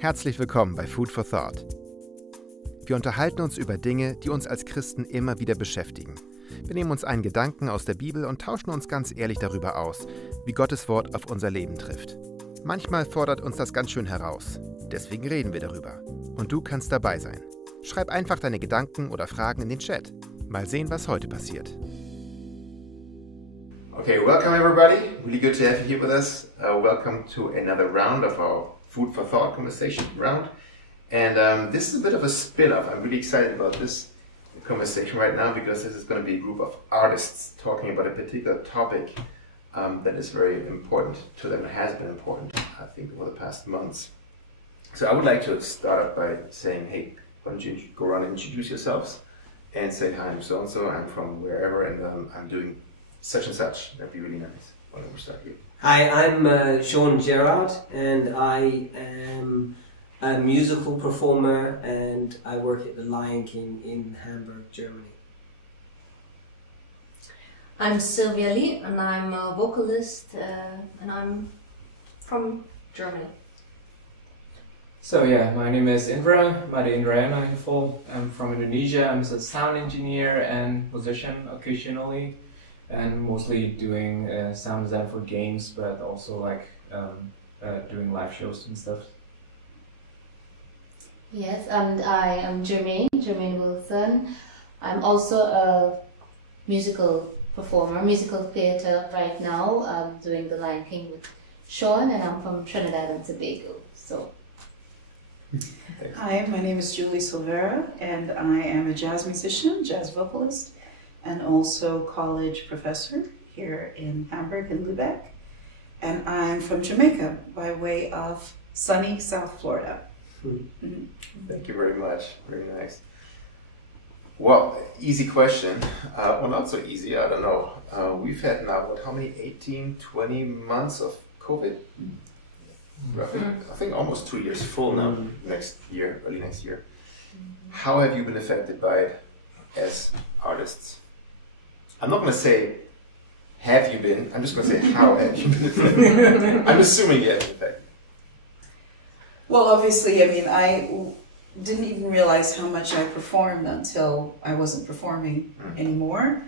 Herzlich willkommen bei Food for Thought. Wir unterhalten uns über Dinge, die uns als Christen immer wieder beschäftigen. Wir nehmen uns einen Gedanken aus der Bibel und tauschen uns ganz ehrlich darüber aus, wie Gottes Wort auf unser Leben trifft. Manchmal fordert uns das ganz schön heraus. Deswegen reden wir darüber. Und du kannst dabei sein. Schreib einfach deine Gedanken oder Fragen in den Chat. Mal sehen, was heute passiert. Okay, welcome everybody. Really good to have you here with us. Welcome to another round of our Food for Thought conversation round. And this is a bit of a spin-off. I'm really excited about this conversation right now because this is going to be a group of artists talking about a particular topic that is very important to them. It has been important, I think, over the past months. So I would like to start up by saying, hey, why don't you go around and introduce yourselves and say, hi, I'm so-and-so, I'm from wherever, and I'm doing such and such. That'd be really nice. Why don't we start here? Hi, I'm Sean Gerard, and I am a musical performer, and I work at the Lion King in Hamburg, Germany. I'm Sylvia Lee, and I'm a vocalist, and I'm from Germany. So yeah, my name is Indra, Made Indrayana in full. I'm from Indonesia. I'm a sound engineer and musician occasionally, and mostly doing sound design for games, but also like doing live shows and stuff. Yes, and I am Jermaine Wilson. I'm also a musical performer, musical theatre right now. I'm doing the Lion King with Sean, and I'm from Trinidad and Tobago. So. Hi, my name is Julie Silvera, and I am a jazz musician, jazz vocalist, and also college professor here in Hamburg and Lübeck. And I'm from Jamaica by way of sunny South Florida. Mm-hmm. Thank you very much. Very nice. Well, easy question. Well, not so easy, I don't know. We've had now, how many, 18, 20 months of COVID? Roughly, I think almost 2 years full now, next year, early next year. How have you been affected by it as artists? I'm not going to say, have you been? I'm just going to say, how have you been affected? I'm assuming you have been affected. Well, obviously, I mean, I didn't even realize how much I performed until I wasn't performing anymore.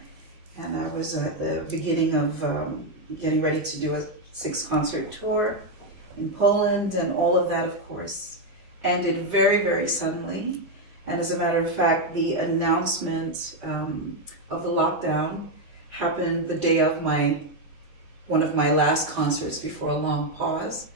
And I was at the beginning of getting ready to do a 6-concert tour in Poland, and all of that, of course, ended very, very suddenly. And as a matter of fact, the announcement of the lockdown happened the day of one of my last concerts before a long pause.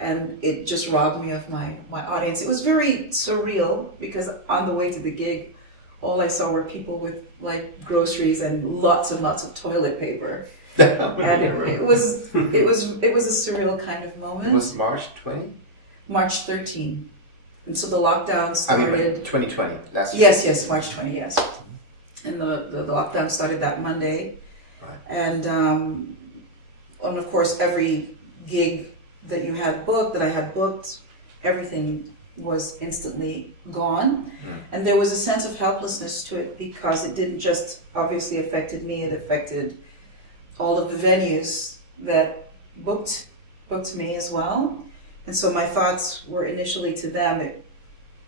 And it just robbed me of my audience. It was very surreal because on the way to the gig, all I saw were people with like groceries and lots of toilet paper. And it was a surreal kind of moment. It was March 20? March 13. And so the lockdown started... I mean, 2020, last year. Yes, March 20, yes. And the lockdown started that Monday. Right. And of course, every gig that I had booked, everything was instantly gone. And there was a sense of helplessness to it because it didn't just obviously affected me, it affected all of the venues that booked me as well. And so my thoughts were initially to them.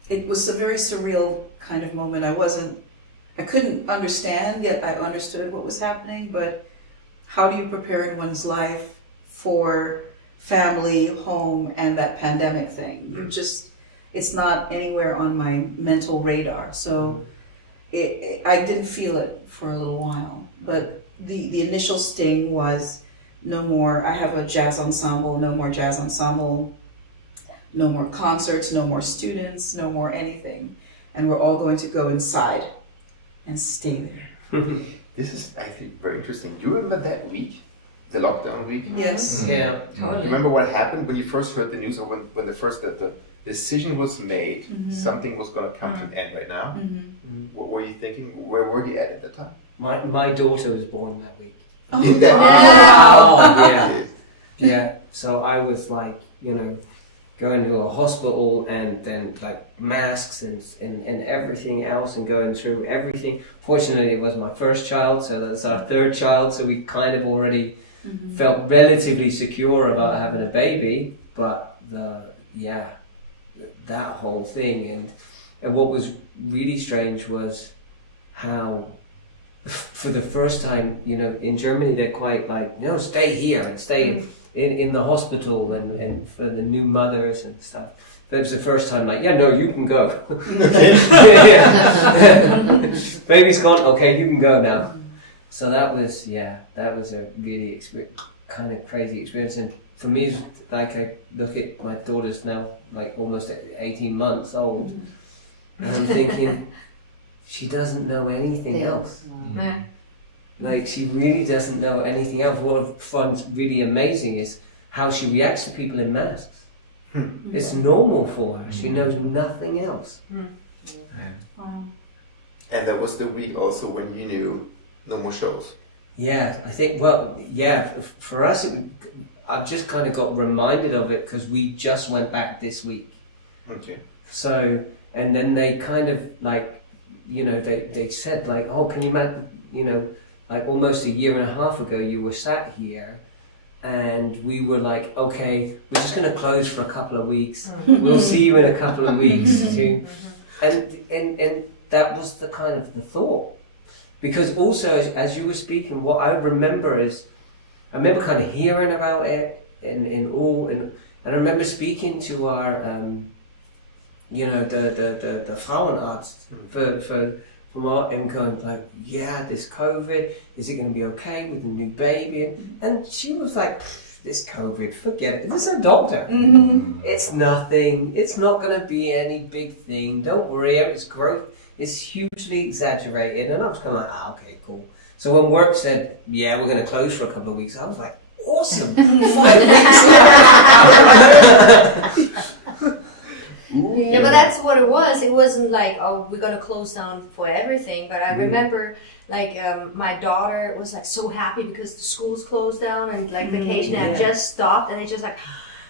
It was a very surreal kind of moment. I couldn't understand, yet I understood what was happening, but how do you prepare in one's life for family, home, and that pandemic thing? It's not anywhere on my mental radar. So I didn't feel it for a little while, but the initial sting was no more. I have a jazz ensemble, no more jazz ensemble, no more concerts, no more students, no more anything. And we're all going to go inside and stay there. This is, I think, very interesting. Do you remember that week? The lockdown week? Yes. Yeah. Do you remember what happened when you first heard the news, or when the decision was made, something was going to come to an end right now? What were you thinking? Where were you at the time? My daughter was born that week. Oh, In that wow. Yeah. So I was like, going to a hospital and then like masks and everything else and going through everything. Fortunately, it was my first child, so that's our third child. So we kind of already felt relatively secure about having a baby. But that whole thing. And what was really strange was how, for the first time, you know, in Germany they're quite like, no, stay here and stay in the hospital and for the new mothers and stuff. That was the first time, like, yeah, no, you can go. Baby's gone, okay, you can go now. So that was a really kind of crazy experience. And for me, it's like, I look at my daughter's now, like, almost 18 months old, and I'm thinking, she doesn't know anything else. Like, she really doesn't know anything else. What I find really amazing is how she reacts to people in masks. It's normal for her. She knows nothing else. Wow. And that was the week also when you knew no more shows. Yeah, I think, well, yeah, for us, I've just kind of got reminded of it because we just went back this week. Okay. So, and then they kind of like, you know, they said like, oh, can you imagine, you know, like almost a year and a half ago you were sat here and we were like, okay, we're just going to close for a couple of weeks. We'll see you in a couple of weeks. And that was the kind of the thought. Because also, as you were speaking, what I remember is, I remember kind of hearing about it and I remember speaking to our, you know, the Frauenarzt from our, and going like, yeah, this COVID, is it going to be okay with the new baby? And she was like, this COVID, forget it. This is a doctor. It's nothing. It's not going to be any big thing. Don't worry. It's growth. It's hugely exaggerated. And I was kind of like, okay, cool. So when work said, yeah, we're going to close for a couple of weeks, I was like, awesome. 5 weeks. Yeah, but that's what it was. It wasn't like, oh, we're gonna close down for everything. But I remember, like, my daughter was like so happy because the schools closed down and like vacation had just stopped, and they just like,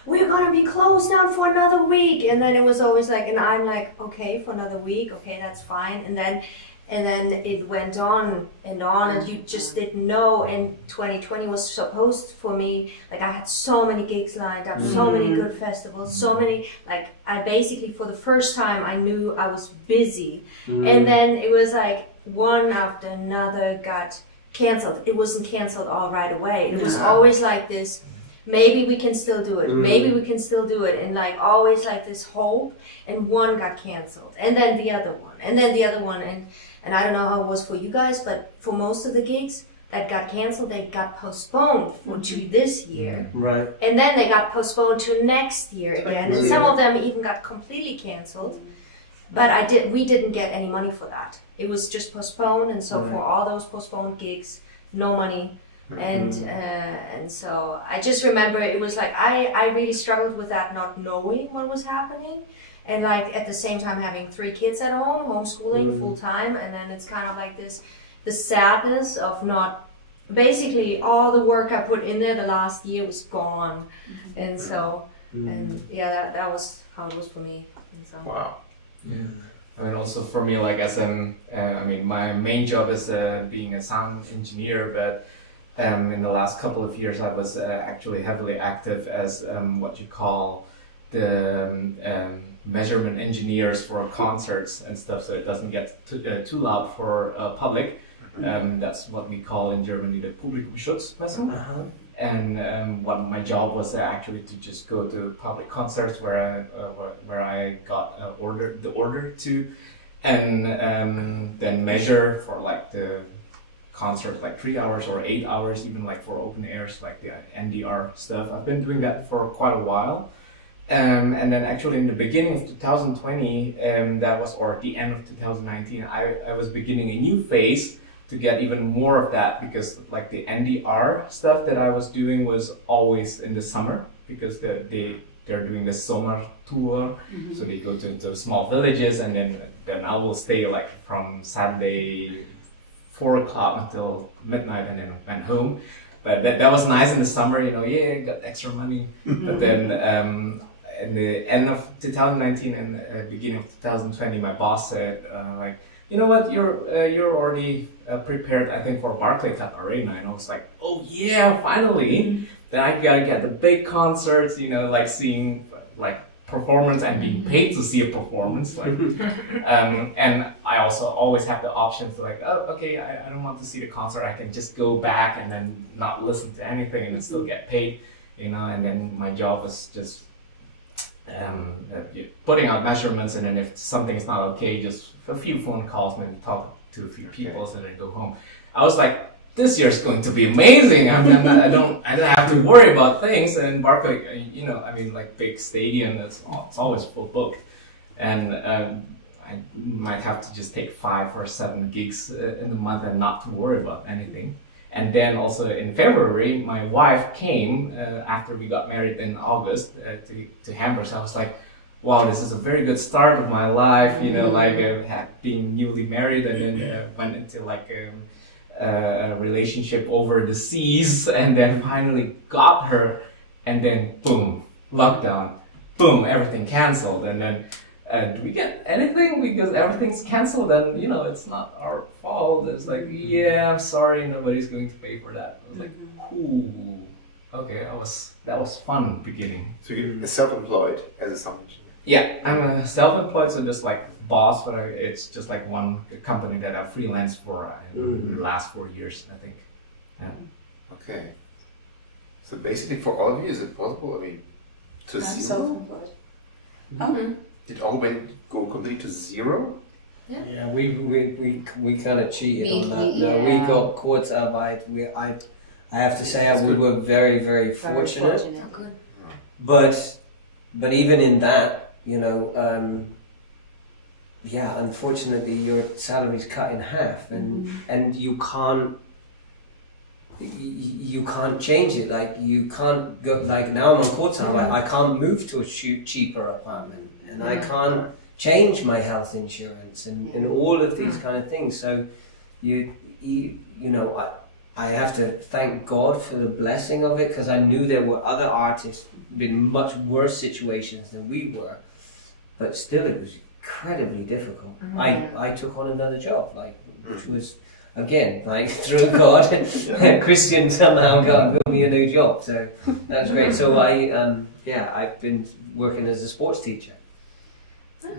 we're gonna be closed down for another week. And then it was always like, and I'm like, okay, for another week, okay, that's fine. And then it went on, and you just didn't know. And 2020 was supposed for me, like I had so many gigs lined up, so many good festivals, so many, like I basically for the first time I knew I was busy. And then it was like one after another got canceled. It wasn't canceled all right away. It was always like this, maybe we can still do it, maybe we can still do it, and like always like this hope. And one got canceled, and then the other one, and then the other one, and I don't know how it was for you guys, but for most of the gigs that got canceled, they got postponed to this year. Right. And then they got postponed to next year again. And some of them even got completely canceled. But we didn't get any money for that. It was just postponed, and so for all those postponed gigs, no money. And so I just remember it was like I really struggled with that, not knowing what was happening. And like at the same time having 3 kids at home, homeschooling full time, and then it's kind of like the sadness of not, basically all the work I put in there the last year was gone. And so, and yeah, that was how it was for me. And so. Wow. Yeah. I mean, also for me, like as I mean, my main job is being a sound engineer, but in the last couple of years I was actually heavily active as what you call the measurement engineers for concerts and stuff, so it doesn't get too loud for public. That's what we call in Germany the Publikumschutzmessung. And what my job was actually to just go to public concerts where I got the order to, and then measure for like the concert like 3 hours or 8 hours, even like for open airs like the NDR stuff. I've been doing that for quite a while. And then actually in the beginning of 2020, or the end of 2019, I was beginning a new phase to get even more of that, because like the NDR stuff that I was doing was always in the summer, because they're doing the summer tour. So they go to small villages, and then I will stay like from Saturday 4 o'clock until midnight, and then went home. But that was nice in the summer, you know, got extra money. But then in the end of 2019 and beginning of 2020, my boss said, like, you know what, you're already prepared, I think, for Barclaycard Arena. And I was like, oh yeah, finally. Then I gotta get the big concerts, you know, like seeing like performance and being paid to see a performance. Like, and I also always have the option to like, oh, okay, I don't want to see the concert. I can just go back and then not listen to anything and then still get paid, you know. And then my job is just putting out measurements, and then if something is not okay, just a few phone calls, maybe talk to a few people, and then go home. I was like, this year is going to be amazing. I don't have to worry about things. And Barclay, you know, I mean, like big stadium, it's always full booked, and I might have to just take 5 or 7 gigs in a month and not to worry about anything. And then also in February, my wife came after we got married in August to Hamburg. So I was like, wow, this is a very good start of my life. You know, like being newly married, and then went into like a relationship over the seas, and then finally got her, and then boom, lockdown, boom, everything canceled. And then do we get anything because everything's canceled? And you know, it's not our fault. It's like, yeah, I'm sorry, nobody's going to pay for that. I was like, ooh, okay, that was fun beginning. So you're self-employed as a sound engineer? Yeah, I'm a self-employed, so just like boss, but it's just like one company that I freelanced for in the last 4 years, I think. Yeah. Okay. So basically, for all of you, is it possible? I mean, to I'm zero? self-employed. Did all go completely to zero? Yeah, we kind of cheated on that. No, Yeah. we got Kurzarbeit. I have to say we were very, very fortunate. Oh, good. But even in that, you know, yeah, unfortunately, your salary's cut in half, and you can't change it. Like you can't go. Like now I'm on Kurzarbeit. I can't move to a cheaper apartment, and I can't change my health insurance and all of these kind of things. So you know, I have to thank God for the blessing of it, because I knew there were other artists in much worse situations than we were, but still it was incredibly difficult. I took on another job, like, which was, again, like through God, Christian somehow got me a new job, so that was great. So I've been working as a sports teacher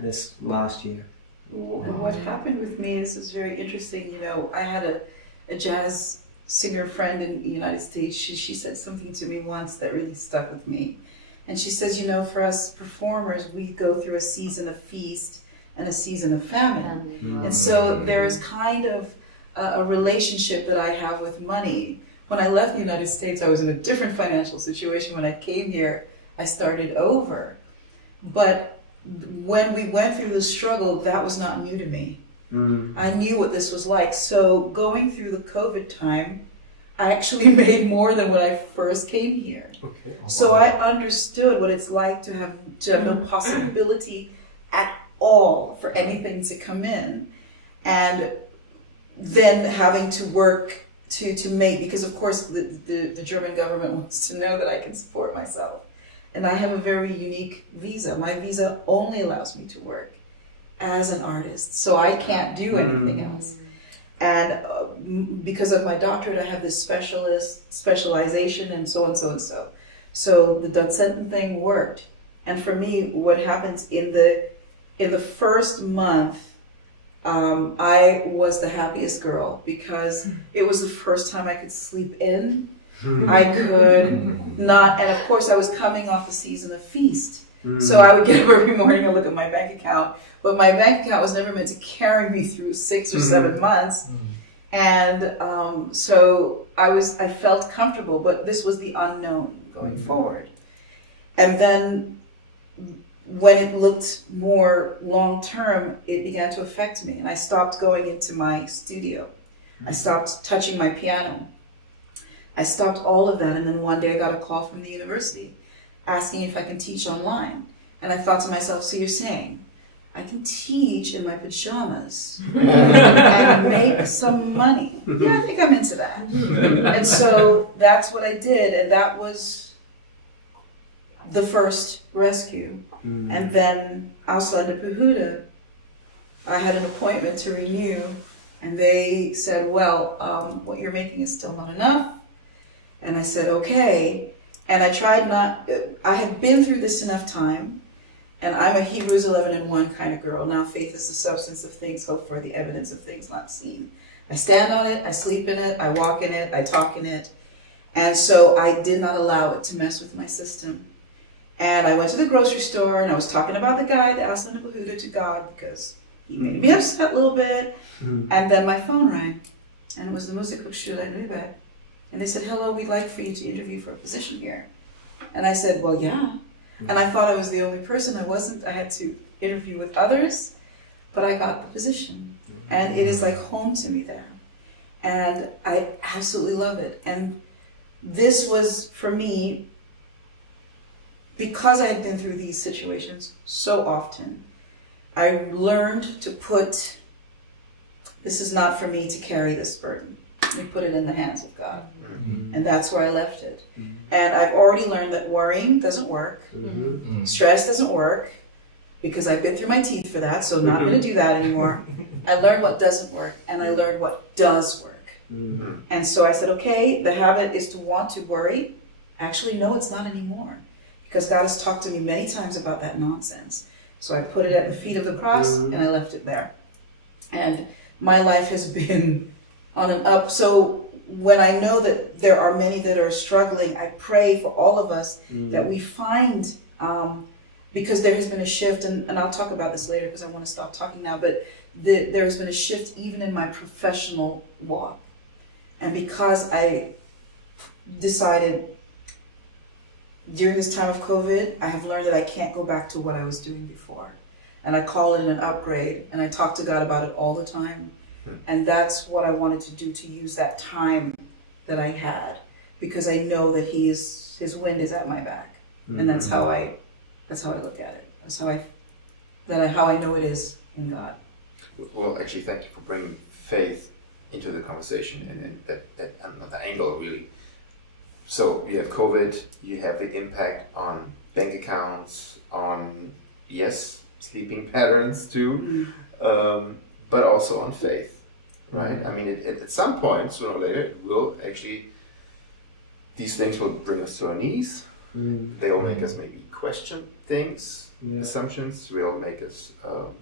this last year. What happened with me is very interesting. You know, I had a jazz singer friend in the United States. She said something to me once that really stuck with me. And she says, you know, for us performers, we go through a season of feast and a season of famine. And so there's kind of a relationship that I have with money. When I left the United States, I was in a different financial situation. When I came here, I started over. But when we went through the struggle, that was not new to me. I knew what this was like. So going through the COVID time, I actually made more than when I first came here. Okay. So I understood what it's like to have no possibility at all for anything to come in, and then having to work to make, because of course the German government wants to know that I can support myself, and I have a very unique visa. My visa only allows me to work as an artist, so I can't do anything else. And because of my doctorate, I have this specialization and so and so and so. So the Dozenten thing worked. And for me, what happens in the first month, I was the happiest girl, because it was the first time I could sleep in. I could not, and of course I was coming off a season of feast. So I would get up every morning and look at my bank account, but my bank account was never meant to carry me through 6 or 7 months. And so I felt comfortable, but this was the unknown going forward. And then when it looked more long term, it began to affect me, and I stopped going into my studio. I stopped touching my piano. I stopped all of that, and then one day I got a call from the university asking if I can teach online. And I thought to myself, so you're saying I can teach in my pajamas and make some money? Yeah, I think I'm into that. And so that's what I did, and that was the first rescue. And then Auslanderbehoefte, I had an appointment to renew, and they said, well, what you're making is still not enough. And I said, okay. And I tried I had been through this enough time And I'm a Hebrews 11:1 kind of girl. Now faith is the substance of things hoped for, the evidence of things not seen. I stand on it, I sleep in it, I walk in it, I talk in it. And so I did not allow it to mess with my system. And I went to the grocery store and I was talking about the guy, the Aslan of Behuda, to God because he made me upset a little bit. And then my phone rang. And it was the Musikhochschule in Lübeck. And they said, hello, we'd like for you to interview for a position here. And I said, well, yeah. And I thought I was the only person. I wasn't. I had to interview with others. But I got the position. And it is like home to me there. And I absolutely love it. And this was, for me, because I had been through these situations so often, I learned to put, this is not for me to carry this burden. Let me put it in the hands of God. And that's where I left it. And I've already learned that worrying doesn't work. Stress doesn't work, because I've been through my teeth for that, so I'm not going to do that anymore. I learned what doesn't work, and I learned what does work. And so I said, okay, the habit is to want to worry. Actually, no, it's not anymore. Because God has talked to me many times about that nonsense. So I put it at the feet of the cross, and I left it there. And my life has been on an up. So when I know that there are many that are struggling, I pray for all of us that we find, because there has been a shift, and I'll talk about this later because I want to stop talking now, but there has been a shift even in my professional walk. And because I decided during this time of COVID, I have learned that I can't go back to what I was doing before. And I call it an upgrade, and I talk to God about it all the time. And that's what I wanted to do, to use that time that I had, because I know that His wind is at my back. And that's how I look at it. That's how I know it is in God. Well, actually, thank you for bringing faith into the conversation and that another angle, really. So you have COVID, you have the impact on bank accounts, on, yes, sleeping patterns too, but also on faith, right? I mean, at some point, sooner or later, it will actually, these things will bring us to our knees. They will make us maybe question things, assumptions, will make us,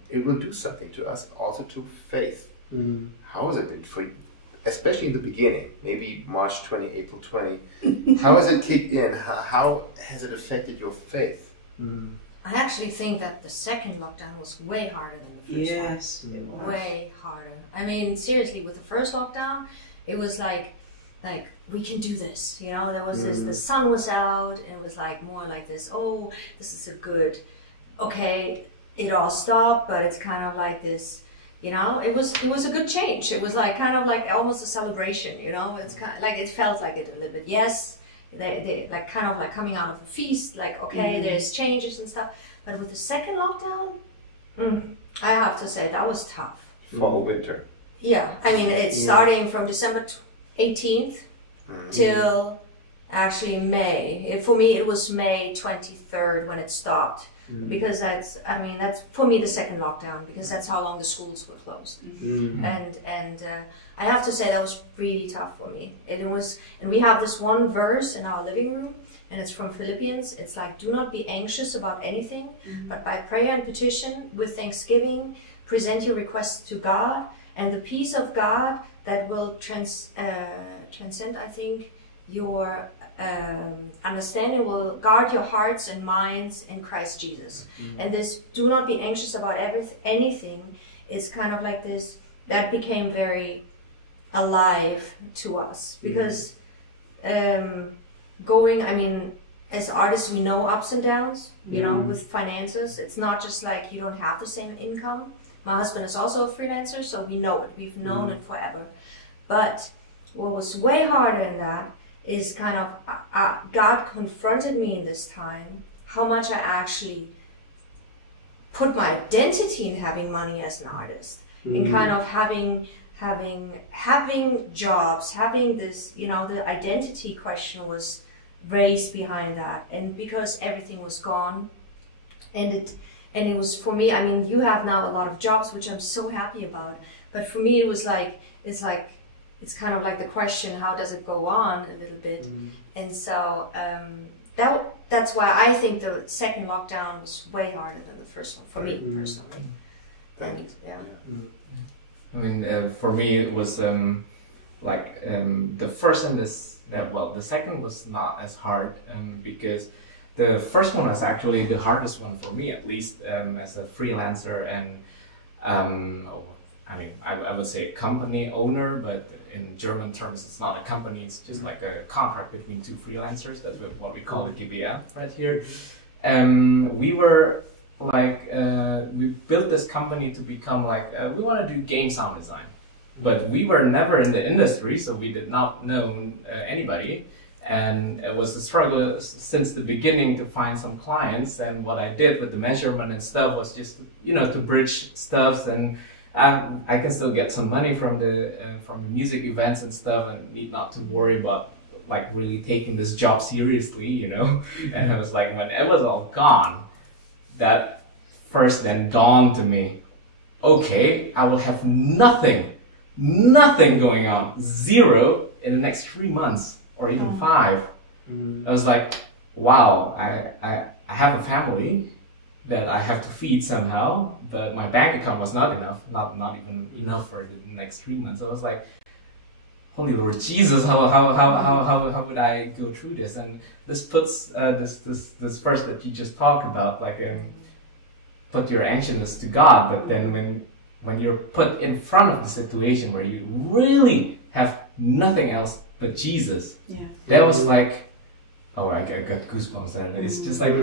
it will do something to us, also to faith. How has it been for you? Especially in the beginning, maybe March 20, April 20, how has it kicked in? How has it affected your faith? I actually think that the second lockdown was way harder than the first one. Yes, it was. Way harder. I mean, seriously, with the first lockdown, it was like we can do this. You know, there was this, the sun was out, and it was like more like this, oh, this is a good, okay, it all stopped, but it's kind of like this, you know, it was a good change. It was like kind of like almost a celebration, you know, it's kind of like, it felt like it a little bit. Yes, they like kind of like coming out of a feast, like, okay, there's changes and stuff. But with the second lockdown, I have to say that was tough. Fall, winter. Yeah, I mean, it's starting from December 18th till actually May. For me, it was May 23rd when it stopped. Because that's for me the second lockdown, because that's how long the schools were closed. And I have to say that was really tough for me. And we have this one verse in our living room, and it's from Philippians. It's like, do not be anxious about anything, but by prayer and petition with thanksgiving, present your requests to God, and the peace of God that will transcend, I think, your understanding will guard your hearts and minds in Christ Jesus. And this, do not be anxious about anything, is kind of like this, that became very alive to us. Because I mean, as artists, we know ups and downs, you know, with finances. It's not just like you don't have the same income. My husband is also a freelancer, so we know it. We've known it forever. But what was way harder than that is kind of, God confronted me in this time, how much I actually put my identity in having money as an artist, in kind of having jobs, having this, you know, the identity question was raised behind that. And because everything was gone, and it was, for me, I mean, you have now a lot of jobs, which I'm so happy about, but for me it was like, it's kind of like the question, how does it go on a little bit? And so that's why I think the second lockdown was way harder than the first one for me personally. And, yeah. I mean, for me it was the first and the second was not as hard because the first one was actually the hardest one for me, at least as a freelancer and I mean, I would say company owner, but in German terms, it's not a company. It's just like a contract between two freelancers. That's what we call a GbR right here. We were like, we built this company to become like, we want to do game sound design. But we were never in the industry, so we did not know anybody. And it was a struggle since the beginning to find some clients. And what I did with the measurement and stuff was just, you know, to bridge stuff. And I can still get some money from the music events and stuff, and need not to worry about like really taking this job seriously, you know. And I was like, when it was all gone, that first then dawned to me, okay, I will have nothing going on, zero in the next 3 months or even 5. I was like, wow, I have a family that I have to feed somehow, but my bank account was not enough, not even enough for the next 3 months. I was like, holy Lord Jesus, how would I go through this? And this puts this verse that you just talked about, like put your anxiousness to God, but then when you're put in front of the situation where you really have nothing else but Jesus, that was like, oh, I got goosebumps. And it's just like,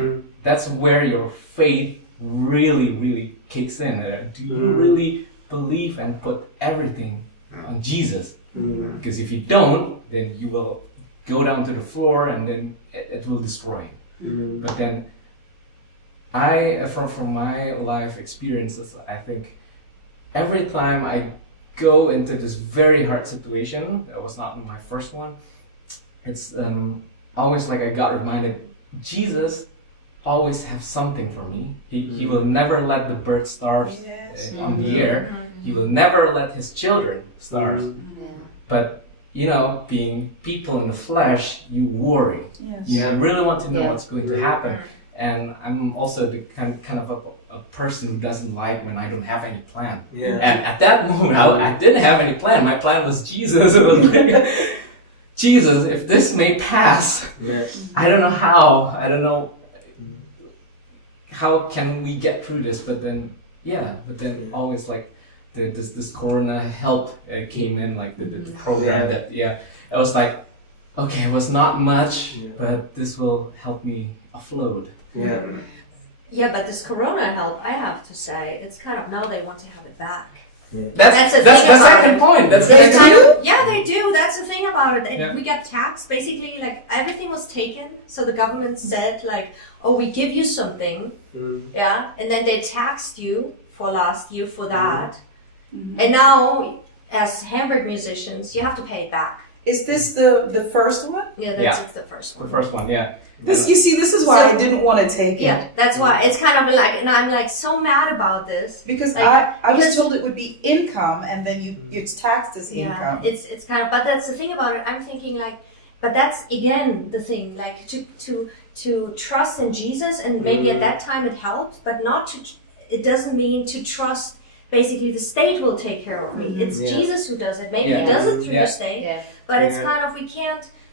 that's where your faith really kicks in. Do you really believe and put everything on Jesus? Because if you don't, then you will go down to the floor and then it will destroy you. But then from my life experiences, I think every time I go into this very hard situation, that was not my first one, it's always like I got reminded, Jesus always have something for me. He will never let the bird starve on the air. He will never let his children starve. But, you know, being people in the flesh, you worry. You really want to know what's going to happen. And I'm also the kind of a person who doesn't like when I don't have any plan. And at that moment, I didn't have any plan. My plan was Jesus. It was like, Jesus, if this may pass, I don't know how. I don't know how can we get through this. But then, always like this Corona help came in, like the program that it was like, okay, it was not much, but this will help me afloat. Yeah, but this Corona help, I have to say, it's kind of, now they want to have it back. That's the second point. That's the they second. Yeah, they do. That's the thing about it. We got taxed. Basically, like everything was taken. So the government said, like, "Oh, we give you something, and then they taxed you for last year for that, and now as Hamburg musicians, you have to pay it back." Is this the first one? Yeah, that's the first one. The first one, This, you see, this is why I didn't want to take it. Yeah, that's why. It's kind of like, and I'm like so mad about this. Because like, I was told it would be income, and then it's taxed as income. It's kind of, but that's the thing about it. I'm thinking like, but that's again the thing, like to trust in Jesus, and maybe at that time it helped, but not to. It doesn't mean to trust. Basically, the state will take care of me. It's Jesus who does it. Maybe he does it through the state, but it's kind of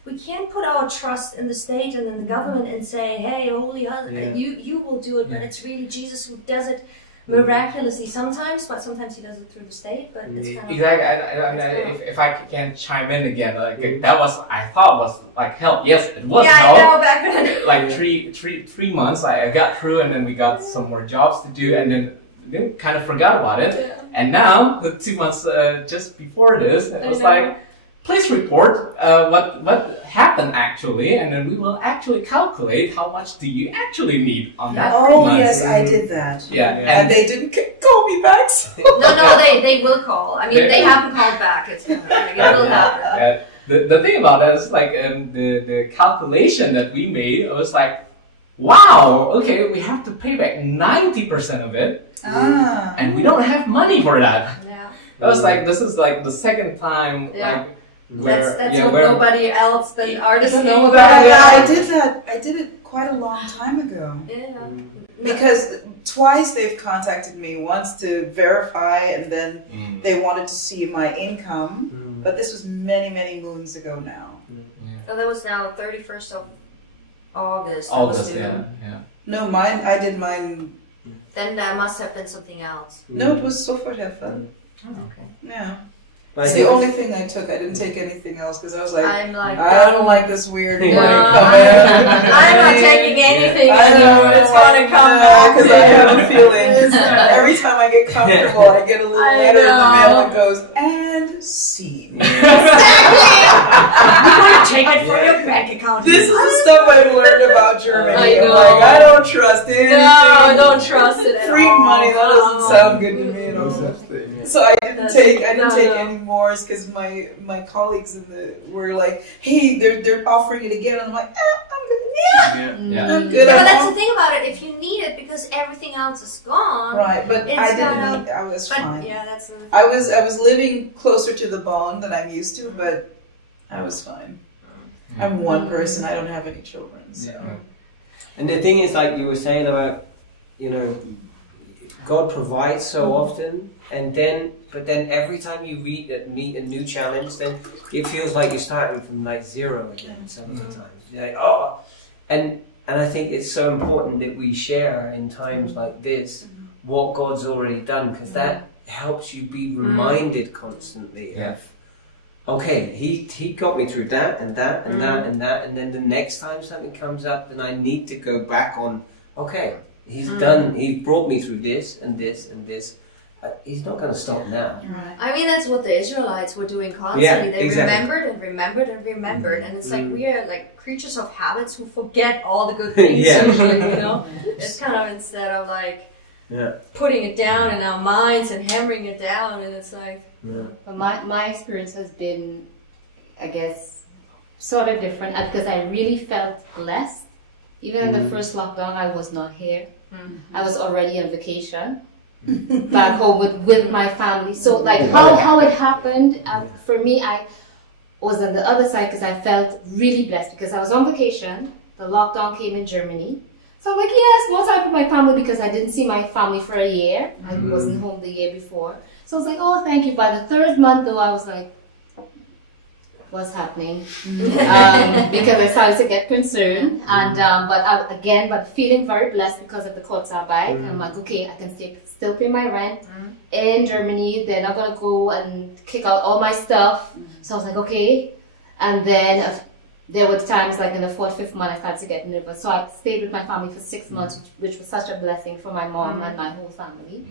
we can't put our trust in the state and in the government and say, "Hey, holy husband, you will do it." But it's really Jesus who does it miraculously sometimes, but sometimes he does it through the state. But it's kind of exactly. If I can chime in again, like that was I thought was like help. Yes, it was help. I know back then. Like 3 months, I got through, and then we got some more jobs to do, and then kind of forgot about it. And now, the 2 months just before this, it was like, please report what happened actually, and then we will actually calculate how much do you actually need on that 3 months. Yes, I did that. And they didn't call me back. So. No, they will call. I mean, they haven't called back. It's like, it will happen. The thing about that is like the calculation that we made, it was like, wow, okay, we have to pay back 90% of it, and we don't have money for that. That was like, this is like the second time, like, that's what nobody else than artists know But about. I did that. I did it quite a long time ago. Yeah. Because twice they've contacted me, once to verify, and then they wanted to see my income. But this was many, many moons ago now. So that was now 31st of August. August, yeah. No, I did mine. Then that must have been something else. No, it was Sofort-Heffen. Okay. Yeah. But It's the only thing I took. I didn't take anything else because I was like, I'm like, I don't like this weird money No. coming. I'm not taking anything I know, anymore. It's gonna come back. because I have a feeling every time I get comfortable, I get a little letter in the mail that goes, and see. You're gonna take it from your bank account. This is the stuff I've learned about Germany. I know. I'm like, I don't trust anything. No, I don't trust it at Free all. money, that doesn't sound good to me at No all. such thing. So I didn't take No. any more because my colleagues were like, hey, they're offering it again, and I'm like, I'm good. I'm good. Yeah, but I'm that's all- the thing about it. If you need it because everything else is gone, right, but It's I didn't gotta- need. I was but fine. yeah, that's the I was living closer to the bone than I'm used to, but I was fine. I'm one person. I don't have any children, so. And the thing is, like you were saying about, you know, God provides so often, but then every time you meet a new challenge, then it feels like you're starting from like zero again. Some of the times, you're like, oh, and I think it's so important that we share in times like this what God's already done, because that helps you be reminded constantly of, okay, he got me through that and that and that and that, and then the next time something comes up, then I need to go back on, okay, he's brought me through this and this and this. He's not going to stop now. Right. I mean, that's what the Israelites were doing constantly. Yeah, they exactly. remembered and remembered and remembered. And it's like we are like creatures of habits who forget all the good things Yeah. usually, you know? It's kind of instead of like putting it down in our minds and hammering it down, and it's like... But my experience has been, I guess, sort of different because I really felt blessed. Even in the first lockdown, I was not here. I was already on vacation. Back home with my family. So like how it happened for me, I was on the other side because I felt really blessed because I was on vacation. The lockdown came in Germany, so I'm like, yes, more time with my family because I didn't see my family for a year. I wasn't home the year before, so I was like, oh, thank you. By the third month though, I was like, what's happening? Because I started to get concerned, and but feeling very blessed because of the Kurzarbeit. I'm like, okay, I can still pay my rent in Germany. They're not gonna go and kick out all my stuff. So I was like, okay. And then there were times like in the 4th, 5th month I started to get nervous. So I stayed with my family for 6 months, which was such a blessing for my mom and my whole family.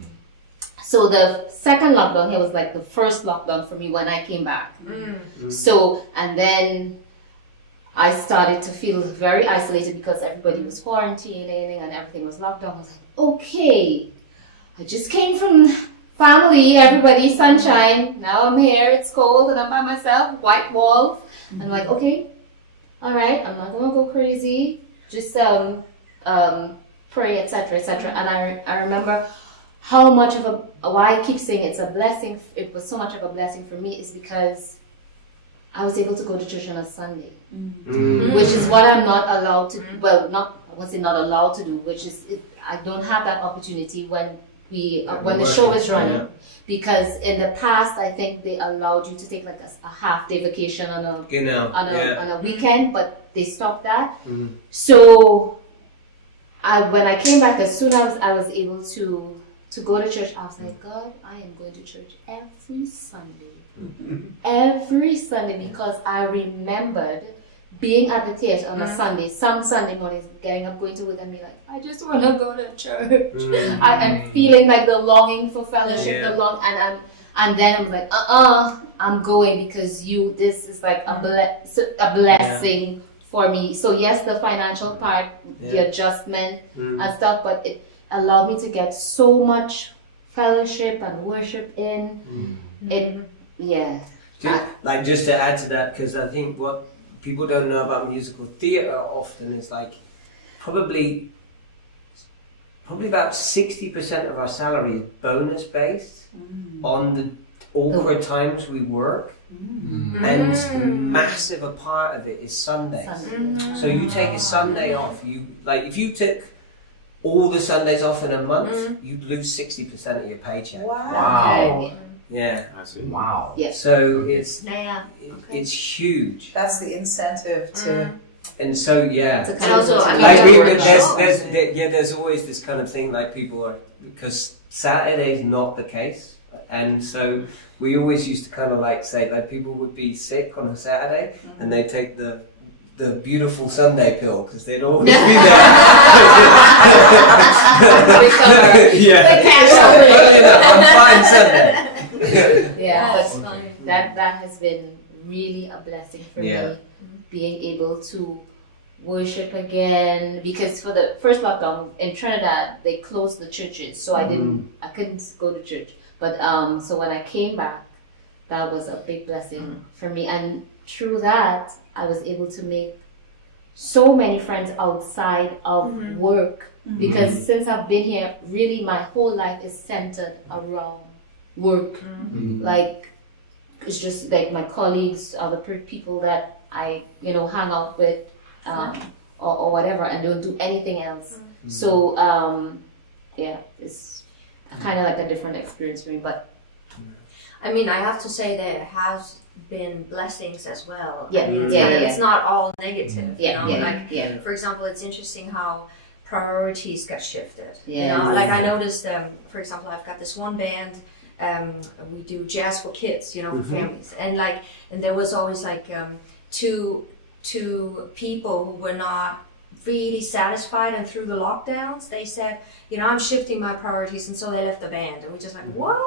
So the second lockdown here was like the first lockdown for me when I came back. So, and then I started to feel very isolated because everybody was quarantining and everything was locked down. I was like, okay, I just came from family, everybody, sunshine. Now I'm here, it's cold and I'm by myself, white walls. I'm like, okay, all right, I'm not gonna go crazy. Just pray, etc., etc. And I remember how much of why I keep saying it's a blessing, it was so much of a blessing for me is because I was able to go to church on a Sunday, which is what I'm not allowed to, I won't say not allowed to do, which is, I don't have that opportunity when the show is running, because in the past, I think they allowed you to take like a half-day vacation on a weekend, but they stopped that. So when I came back, as soon as I was able to go to church, I was like, God, I am going to church every Sunday. Every Sunday, because I remembered being at the theater on a Sunday, some Sunday mornings, getting up, going to work and be like, I just want to go to church. I'm feeling like the longing for fellowship, and then I'm like, I'm going because this is like a blessing for me. So yes, the financial part, the adjustment and stuff, but it allowed me to get so much fellowship and worship in it. Just to add to that, because I think what people don't know about musical theatre often is like probably about 60% of our salary is bonus based on awkward times we work, and massive a part of it is Sundays. So you take a Sunday off. If you took all the Sundays off in a month, you'd lose 60% of your paycheck. Wow. Yeah. I see. Wow. Yeah. So it's Okay. huge. That's the incentive to. And so It's a And kind also, of I mean, like Yeah. there's always this kind of thing like people are, because Saturday's not the case, and so we always used to kind of like say that people would be sick on a Saturday and they take the beautiful Sunday pill because they'd always be there. I'm fine Sunday. Yeah, That's but funny. that has been really a blessing for me, being able to worship again, because for the first lockdown in Trinidad they closed the churches, so I couldn't go to church, but so when I came back, that was a big blessing for me, and through that I was able to make so many friends outside of work, because since I've been here, really my whole life is centered around work. Like, it's just like my colleagues are the people that I hang out with, or whatever, and don't do anything else. So it's kind of like a different experience for me. But I mean, I have to say there has been blessings as well. Yeah, I mean, yeah. it's not all negative. Yeah, you know? yeah, Like, yeah. for example, it's interesting how priorities got shifted. Yeah. You know, like I noticed, for example, I've got this one band. We do jazz for kids, for families, and there was always two people who were not really satisfied, and through the lockdowns they said, I'm shifting my priorities, and so they left the band, and we're just like, what?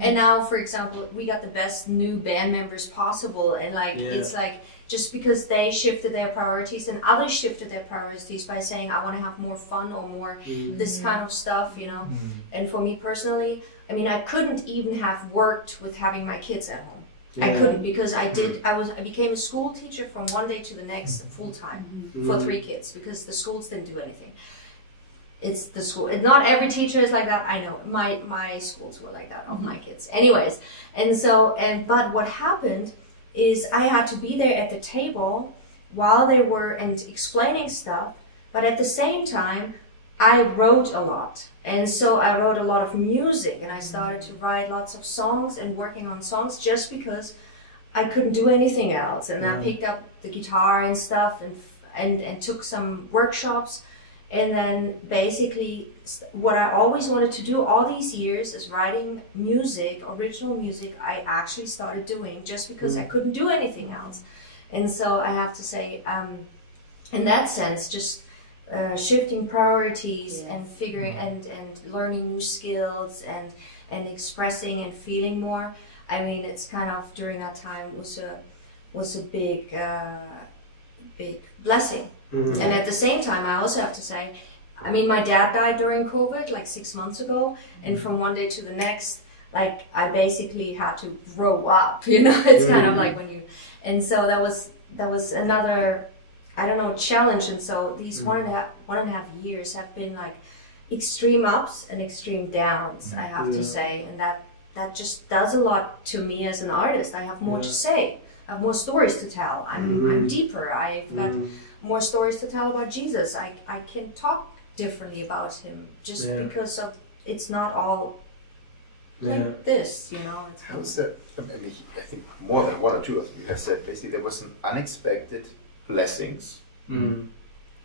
And now, for example, we got the best new band members possible, and it's like, just because they shifted their priorities and others shifted their priorities by saying, I want to have more fun or more this kind of stuff, and for me personally, I mean, I couldn't even have worked with having my kids at home. I couldn't, because I became a school teacher from one day to the next full time for 3 kids, because the schools didn't do anything. It's the school. Not every teacher is like that. I know my schools were like that of my kids. Anyways, but what happened is I had to be there at the table while they were explaining stuff, but at the same time I wrote a lot. And so I wrote a lot of music, and I started to write lots of songs and working on songs just because I couldn't do anything else. And I picked up the guitar and stuff and took some workshops. And then basically what I always wanted to do all these years is writing music, original music, I actually started doing just because I couldn't do anything else. And so I have to say, in that sense, just shifting priorities and figuring and learning new skills and expressing and feeling more. I mean, it's kind of during that time was a big blessing. And at the same time, I also have to say, I mean, my dad died during COVID, like 6 months ago, and from one day to the next, like I basically had to grow up. It's kind of like when you, and so that was another, I don't know, challenge. And so these one and a half years have been like extreme ups and extreme downs, I have to say, and that just does a lot to me as an artist. I have more to say. I have more stories to tell. I'm deeper. I've got more stories to tell about Jesus. I can talk differently about him just because of it's not all like this, How's that? I mean, I think more than one or two of you have said basically there was some unexpected blessings in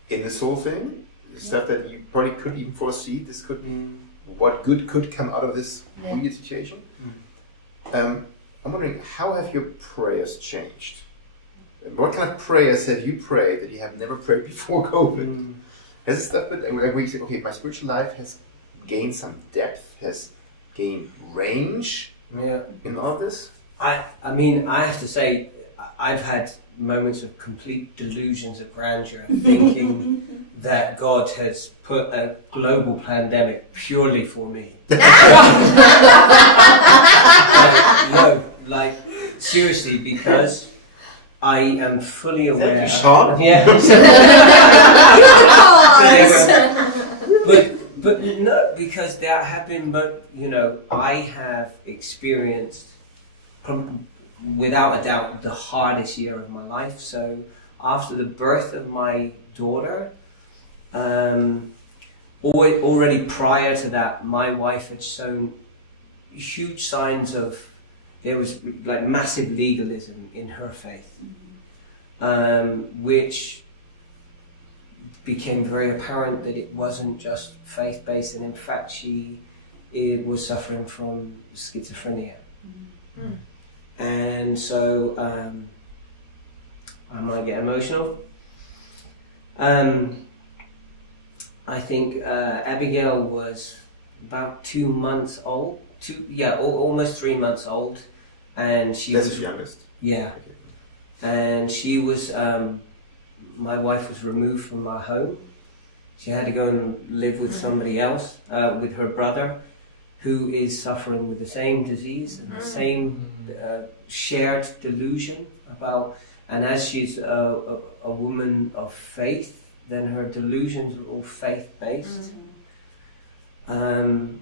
this whole thing. Stuff that you probably couldn't even foresee. This could mean what good could come out of this weird situation. I'm wondering, how have your prayers changed? What kind of prayers have you prayed that you have never prayed before COVID? Has it stuff that where you say, okay, my spiritual life has gained some depth, has gained range in all of this? I mean, I have to say, I've had moments of complete delusions of grandeur, thinking that God has put a global pandemic purely for me. No, like seriously, because I am fully aware. Thank you, Sean. But no, because there have been, I have experienced without a doubt the hardest year of my life. So after the birth of my daughter, already prior to that, my wife had shown huge signs of, there was like massive legalism in her faith, which became very apparent that it wasn't just faith-based, and in fact she was suffering from schizophrenia. And so I might get emotional. I think Abigail was about 2 months old, almost 3 months old, and she That's was the youngest. Yeah, Okay. and she was. My wife was removed from our home. She had to go and live with somebody else, with her brother, who is suffering with the same disease and the same shared delusion about. And as she's a woman of faith, then her delusions are all faith-based. And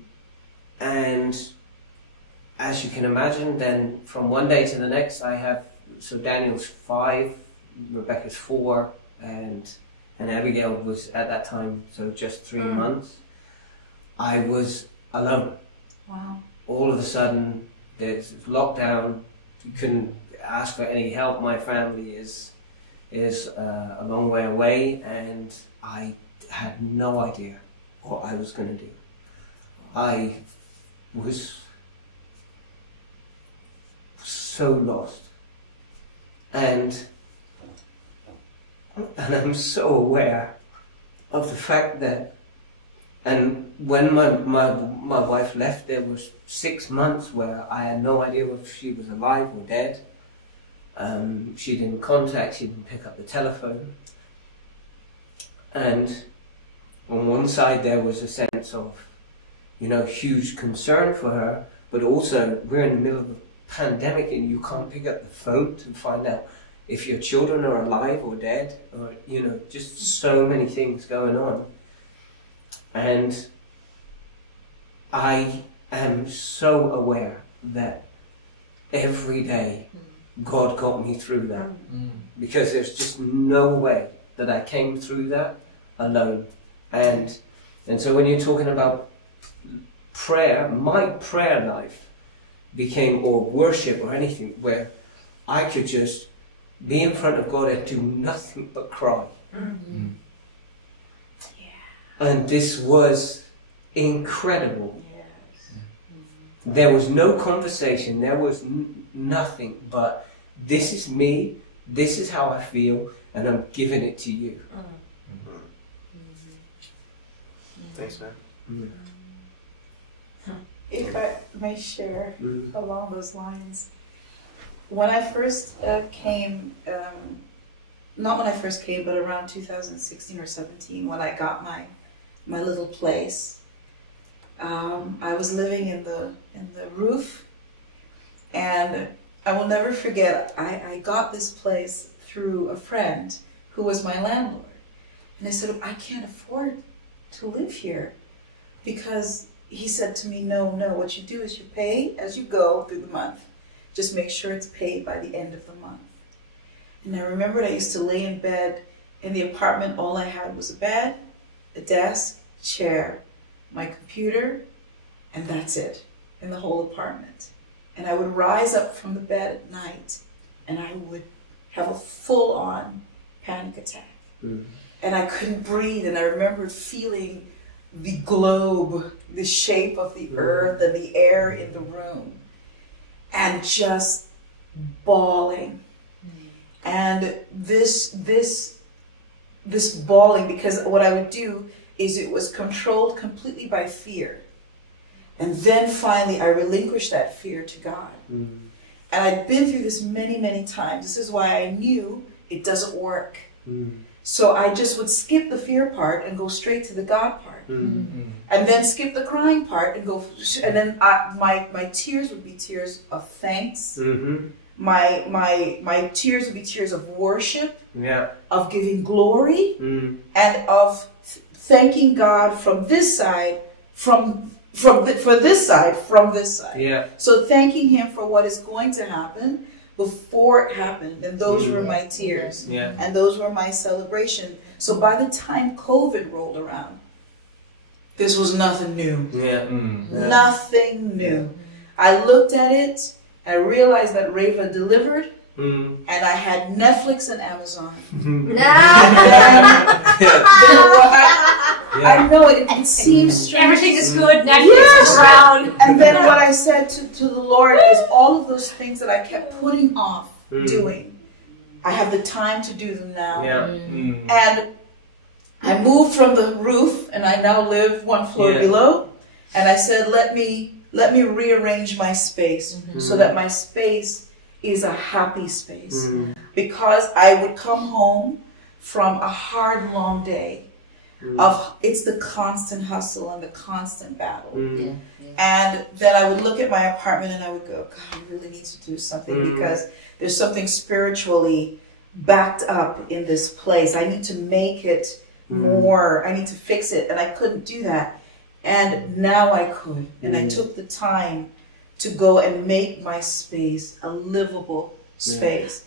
as you can imagine, then from one day to the next, so Daniel's 5, Rebecca's 4, and Abigail was at that time, so just 3 months. I was alone. Wow. All of a sudden, there's lockdown. You couldn't ask for any help. My family is a long way away, and I had no idea what I was going to do. I was so lost, and I'm so aware of the fact that, and when my wife left, there was 6 months where I had no idea if she was alive or dead. She didn't contact, she didn't pick up the telephone. And on one side there was a sense of, huge concern for her, but also we're in the middle of a pandemic and you can't pick up the phone to find out if your children are alive or dead, or, just so many things going on. And I am so aware that every day God got me through that, because there's just no way that I came through that alone. And so when you're talking about prayer, my prayer life became, or worship or anything, where I could just be in front of God and do nothing but cry. And this was incredible. There was no conversation, there was nothing but, this is me, this is how I feel, and I'm giving it to you. Thanks, man. If I may share along those lines, when I first came, not when I first came, but around 2016 or 17, when I got my little place, I was living in the roof, and I will never forget, I got this place through a friend who was my landlord. And I said, I can't afford to live here, because he said to me, no, what you do is you pay as you go through the month. Just make sure it's paid by the end of the month. And I remembered I used to lay in bed in the apartment. All I had was a bed, a desk, chair, my computer, and that's it in the whole apartment. And I would rise up from the bed at night and I would have a full-on panic attack. And I couldn't breathe, and I remember feeling the globe, the shape of the earth and the air in the room, and just bawling. And this bawling, because what I would do is it was controlled completely by fear. And then finally I relinquished that fear to God. And I'd been through this many, many times. This is why I knew it doesn't work. So I just would skip the fear part and go straight to the God part. And then skip the crying part and go, and then my tears would be tears of thanks. My tears would be tears of worship, of giving glory, and of thanking God from this side, from from this side. Yeah. So thanking him for what is going to happen before it happened, and those were my tears, and those were my celebration. So by the time COVID rolled around, this was nothing new. Nothing new. I looked at it, I realized that Reva delivered, and I had Netflix and Amazon. I know it seems strange. Everything is good. Netflix is around. And then what I said to the Lord is all of those things that I kept putting off doing, I have the time to do them now. And I moved from the roof, and I now live one floor below. And I said, let me rearrange my space so that my space is a happy space. Because I would come home from a hard, long day of it's the constant hustle and the constant battle. And then I would look at my apartment and I would go, God, I really need to do something because there's something spiritually backed up in this place. I need to make it more. I need to fix it. And I couldn't do that. And now I could. And I took the time to go and make my space a livable space.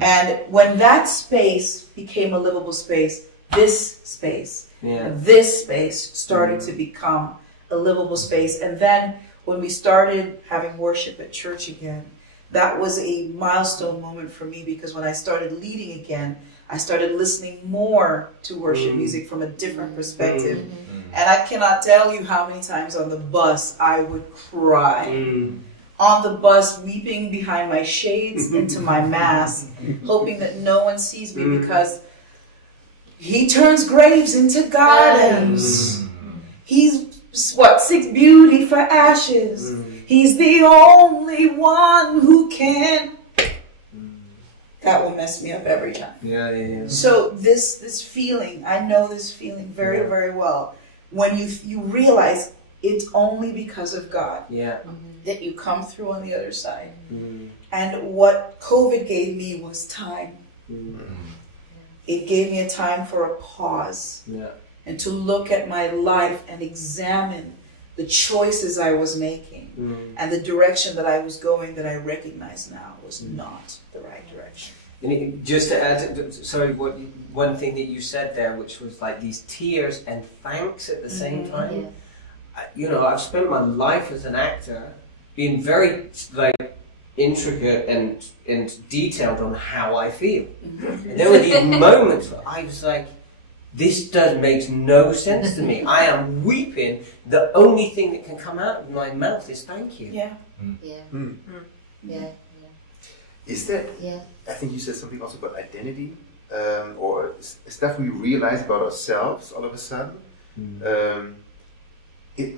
And when that space became a livable space, this space started to become a livable space. And then when we started having worship at church again, that was a milestone moment for me, because when I started leading again, I started listening more to worship music from a different perspective. And I cannot tell you how many times on the bus I would cry. On the bus, weeping behind my shades into my mask, hoping that no one sees me, because he turns graves into gardens. He's, what, seeks beauty for ashes. He's the only one who can. That will mess me up every time. So this feeling, I know this feeling very, very well. When you realize it's only because of God that you come through on the other side. And what COVID gave me was time. It gave me a time for a pause and to look at my life and examine the choices I was making and the direction that I was going, that I recognize now was not the right direction. And just to add, sorry, one thing that you said there, which was like these tears and thanks at the same time. You know, I've spent my life as an actor being very like intricate and detailed on how I feel. And there were these moments where I was like, this makes no sense to me. I am weeping. The only thing that can come out of my mouth is thank you. Is that, I think you said something also about identity, or stuff we realize about ourselves all of a sudden.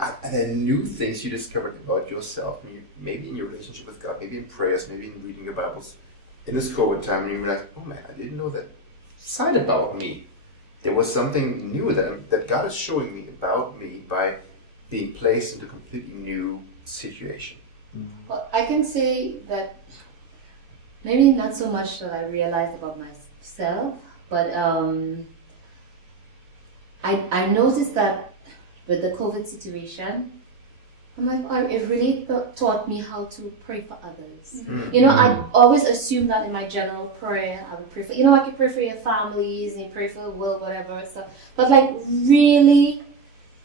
Are there new things you discovered about yourself, maybe in your relationship with God, maybe in prayers, maybe in reading your Bibles, in this COVID time, and you realize, oh man, I didn't know that side about me. There was something new that God is showing me about me by being placed into a completely new situation. Well, I can say that maybe not so much that I realized about myself, but I noticed that with the COVID situation, I'm like, oh, it really taught me how to pray for others. You know, I always assumed that in my general prayer, I would pray for, you know, I could pray for your families, and you pray for the world, whatever stuff. But like really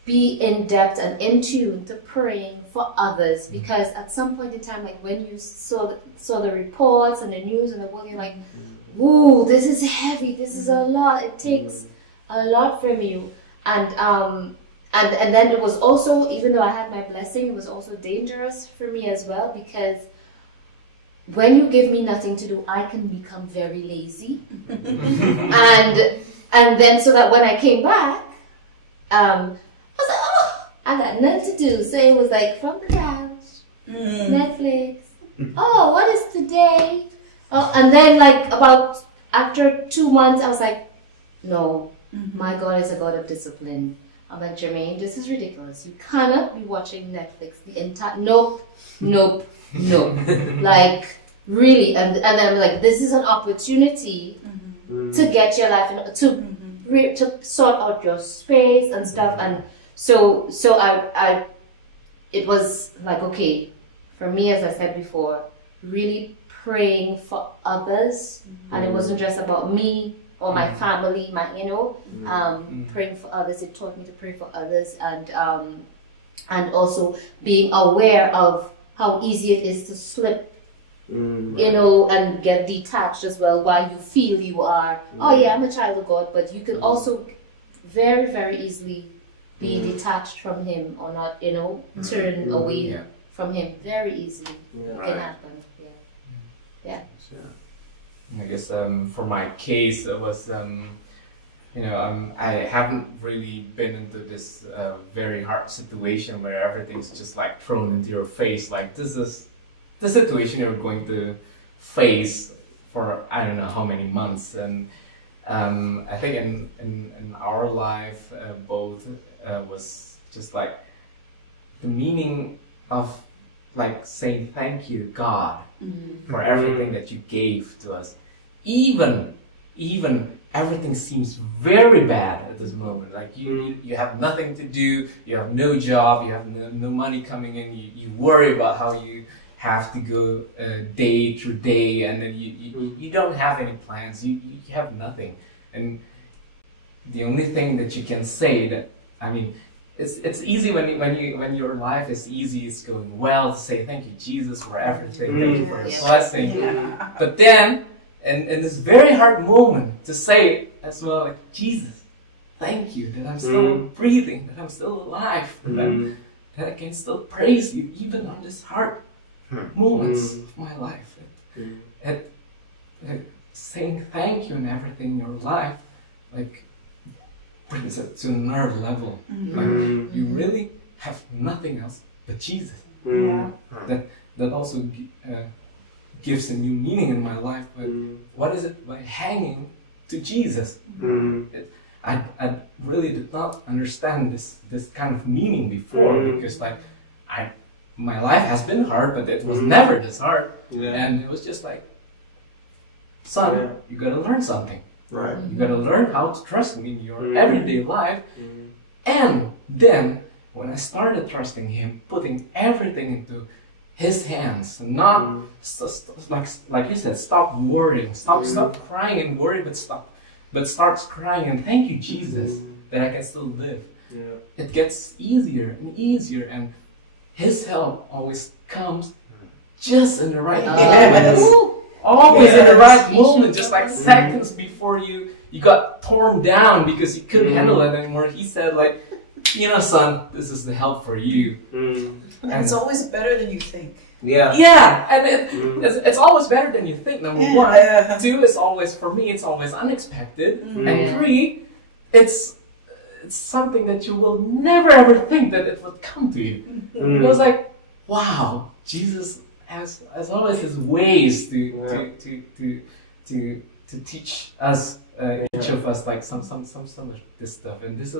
be in depth and in tune to praying for others, because at some point in time, like when you saw the reports and the news and the world, you're like, whoa, this is heavy, this is a lot, it takes a lot from you. And then it was also, even though I had my blessing, it was also dangerous for me as well, because when you give me nothing to do, I can become very lazy. and then so that when I came back, I was like, oh, I got nothing to do. So it was like from the couch, Netflix. Oh, what is today? Oh, and then like about after 2 months, I was like, no, my God is a God of discipline. I'm like, Jermaine, this is ridiculous. You cannot be watching Netflix the entire... Nope. Like, really. And then I'm like, this is an opportunity to get your life, to sort out your space and stuff. And so I it was like, okay, for me, as I said before, really praying for others, and it wasn't just about me or my family, praying for others. It taught me to pray for others, and also being aware of how easy it is to slip, and get detached as well, while you feel you are, oh yeah, I'm a child of God, but you can also very, very easily be detached from Him, or not, turn away from Him very easily. It can happen. Yeah. I guess for my case, it was, I haven't really been into this very hard situation where everything's just like thrown into your face. Like, this is the situation you're going to face for I don't know how many months. And I think in our life, both was just like the meaning of like saying thank you, God, for everything that you gave to us. Even everything seems very bad at this moment. Like you have nothing to do, you have no job, you have no money coming in, you worry about how you have to go day through day, and then you don't have any plans, you have nothing. And the only thing that you can say that, I mean, it's easy when your life is easy, it's going well, to say thank you Jesus for everything, thank you for your blessing. Yeah. But then, in this very hard moment, to say as well, like, Jesus, thank you that I'm still breathing, that I'm still alive, that I can still praise you even on this hard moments of my life. Saying thank you and everything in your life, like, brings it to another level. Like, you really have nothing else but Jesus. That also gives a new meaning in my life. But what is it by hanging to Jesus? I really did not understand this kind of meaning before, because like my life has been hard, but it was never this hard. And it was just like, son, you gotta learn something. Right. You gotta learn how to trust Him in your everyday life. And then, when I started trusting Him, putting everything into His hands, and not like you said, stop worrying, stop crying and worry, but start crying and thank you Jesus that I can still live. It gets easier and easier, and His help always comes just in the right moment. Always in the right moment, just like seconds before you got torn down because you couldn't handle it anymore. He said, like, son, this is the help for you. And it's always better than you think. Yeah, and it's always better than you think, number one. Two, it's always, for me, it's always unexpected. And three, it's something that you will never ever think that it would come to you. It was like, wow, Jesus has always His ways to teach us, each of us, like some of this stuff. And this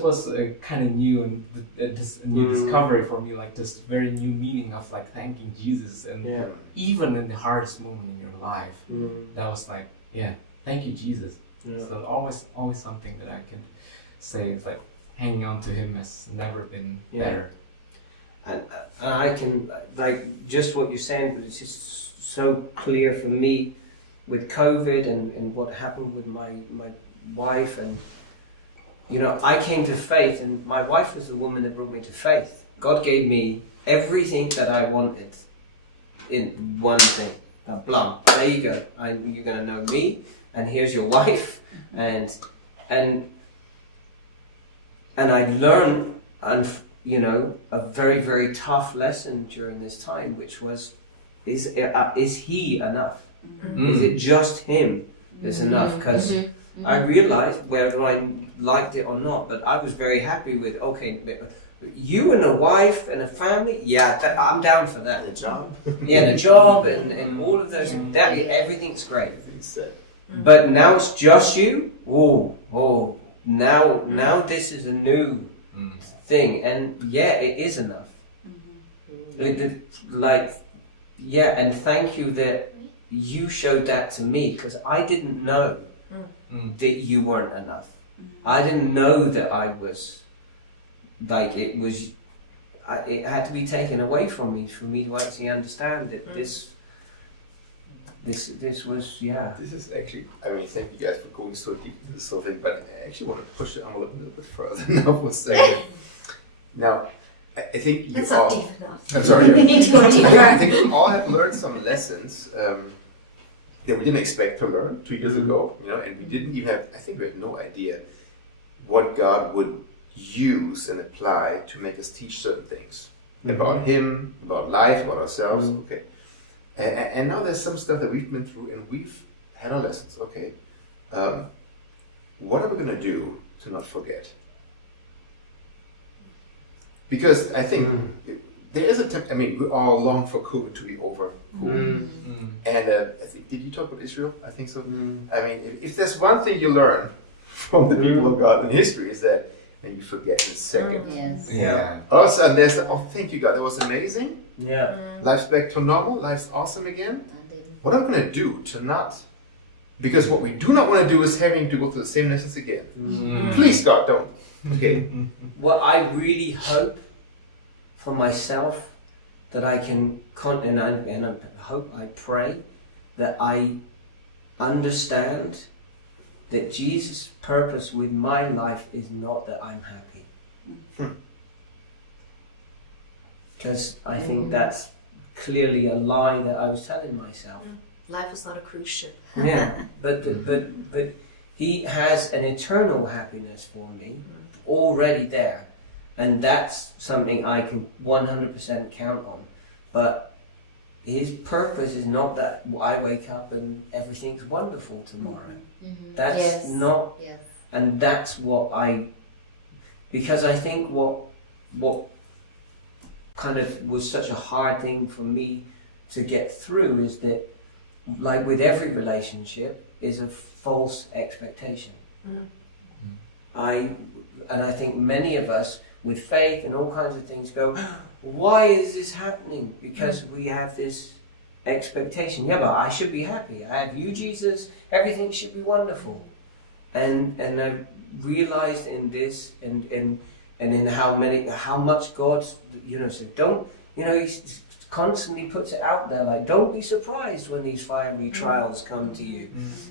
was kind of new, and this new discovery for me, like this very new meaning of like thanking Jesus, and even in the hardest moment in your life, that was like, thank you Jesus. So always something that I can say is like hanging on to Him has never been better. And I can, like, just what you're saying, but it's just so clear for me with COVID and what happened with my wife. And, I came to faith, and my wife was the woman that brought me to faith. God gave me everything that I wanted in one thing. Blam, there you go. You're going to know me, and here's your wife. And I learned, a very, very tough lesson during this time, which was, is He enough? Is it just Him that's enough? Because I realized, whether I liked it or not, but I was very happy with, okay, you and a wife and a family, I'm down for that. The job. The job and all of those, everything's great. But now it's just you? Now this is a new thing, and it is enough. And thank you that you showed that to me, because I didn't know that you weren't enough. I didn't know that I was, like, it had to be taken away from me for me to actually understand that this was, yeah. This is actually, I mean, thank you guys for going so deep into this whole thing, but I actually want to push the envelope a little bit further now for a second. Now, I think you That's all... not deep enough. I'm sorry. We need to go deeper. I think we all have learned some lessons that we didn't expect to learn 2 years ago, you know, and we didn't even have, I think we had no idea what God would use and apply to make us teach certain things about Him, about life, about ourselves. Okay. And now there's some stuff that we've been through and we've had our lessons. Okay. What are we going to do to not forget? Because I think there is I mean, we all long for COVID to be over. And I think, did you talk about Israel? I think so. I mean, if there's one thing you learn from the people of God in history is that, and you forget in a second. Yes. Yeah. All of a sudden, there's thank you God, that was amazing. Yeah. Life's back to normal. Life's awesome again. What am I going to do to not? Because what we do not want to do is having to go through the same lessons again. Please, God, don't. Okay. What I really hope for myself that I can, and I hope, I pray that I understand that Jesus' purpose with my life is not that I'm happy. Because I think that's clearly a lie that I was telling myself. Life is not a cruise ship. Yeah, but He has an eternal happiness for me already there, and that's something I can 100% count on. But His purpose is not that I wake up and everything's wonderful tomorrow. That's not, and that's what because I think what kind of was such a hard thing for me to get through is that, like with every relationship, is a false expectation. I think many of us with faith and all kinds of things go, why is this happening? Because we have this expectation. Yeah, but I should be happy. I have you, Jesus. Everything should be wonderful. And I realized in this and in how much God, said, don't, He constantly puts it out there, like, don't be surprised when these fiery trials come to you.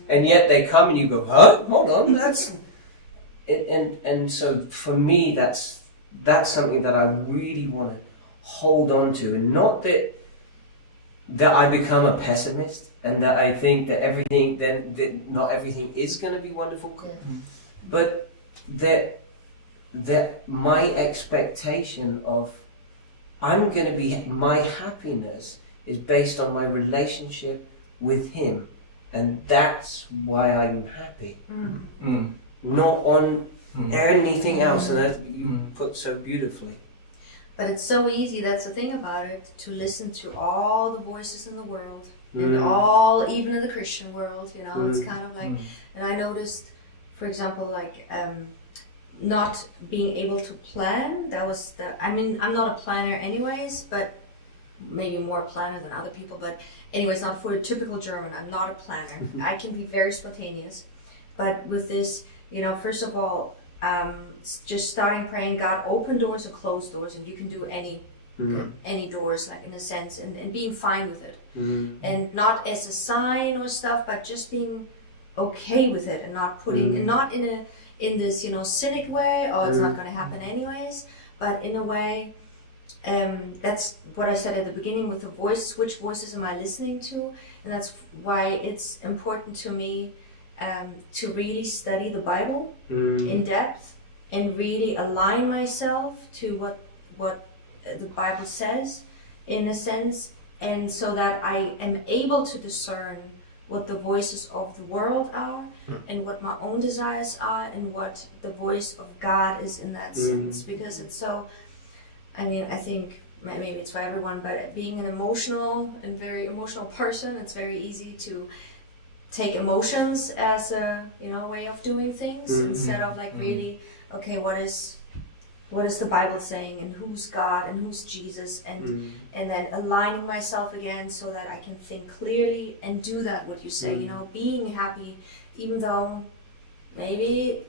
And yet they come and you go, huh? Hold on, that's... And so for me, that's something that I really want to hold on to, and not that I become a pessimist and that I think that that not everything is going to be wonderful, but that my expectation of my happiness is based on my relationship with Him, and that's why I'm happy. Not on anything else, and that you put so beautifully. But it's so easy, that's the thing about it, to listen to all the voices in the world, and even in the Christian world, it's kind of like, and I noticed, for example, like, not being able to plan, I'm not a planner anyways, but maybe more a planner than other people, but anyways, not for a typical German, I'm not a planner. I can be very spontaneous, but with this, first of all, just starting praying, God, open doors and close doors, and you can do any doors, like in a sense, and being fine with it, and not as a sign or stuff, but just being okay with it, and not putting, and not in this cynic way, it's not going to happen anyways, but in a way, that's what I said at the beginning with the voice. Which voices am I listening to? And that's why it's important to me to really study the Bible in depth and really align myself to what the Bible says, in a sense, and so that I am able to discern what the voices of the world are and what my own desires are and what the voice of God is in that sense. Because it's so, I think maybe it's for everyone, but being an emotional and very emotional person, it's very easy to take emotions as a way of doing things instead of like really, okay, what is the Bible saying, and who's God and who's Jesus, and then aligning myself again so that I can think clearly and do that what you say, being happy even though maybe